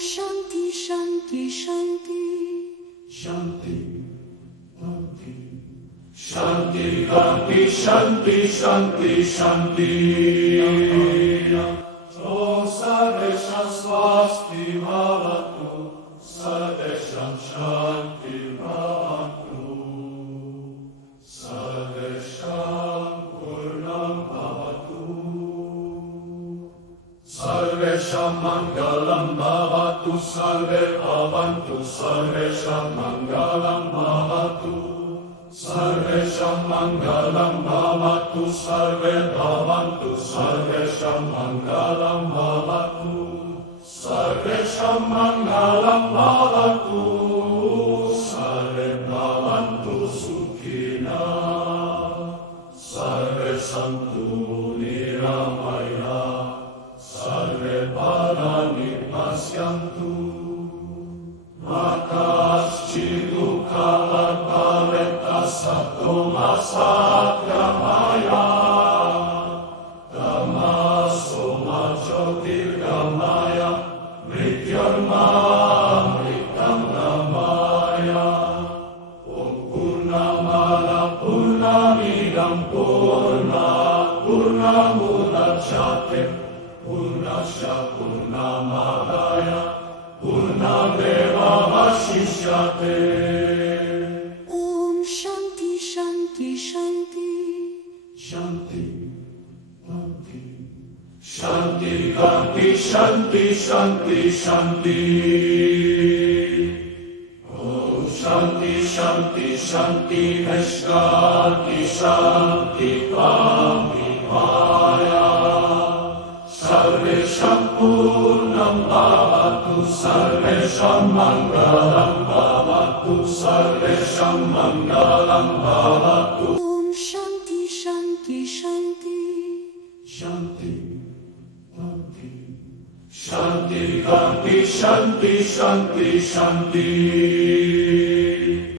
Shanti Shanti Shanti Shanti, Shanti, Shanti, Shanti, Shanti, Shanti, Shanti. O Sarvesham Swasti Bhavatu, Sarvesham Shanti Bhavatu, Sarvesham Purnam Bhavatu, Sarvesham Mangalam Bhavatu, Sarve Bhavantu, Sarvesham Mangalam Bhavatu, Sarvesham Mangalam Bhavatu, Sarve Bhavantu, Sarvesham Mangalam Bhavatu, Sarvesham Mangalam Bhavatu, Sarve Bhavantu Sukhina, Sarve Santu Niramaya, Sarve Bharani Pasyantu, Makaschidukha Advareta Satoma Satgamaya, Tamasoma Jyotirgamaya, Mrityarma Mritam Namaya, Om Purnamala Purnamidam Purnamudachyate, Purnasya Purnamadaya, Purnameva Vashishyate. Om Shanti Shanti Shanti Shanti, Shanti, Shanti, Shanti, Shanti, Shanti. Oh, Shanti, Shanti, Shanti, Nishkanti, Shanti, Pamipaya. Sarvesham Purnam Bhavatu, Sarvesham Mangalam Bhavatu, Sarvesham Mangalam Bhavatu. Om Shanti Shanti Shanti Shanti, Shanti, Shanti, Shanti, Shanti, Shanti.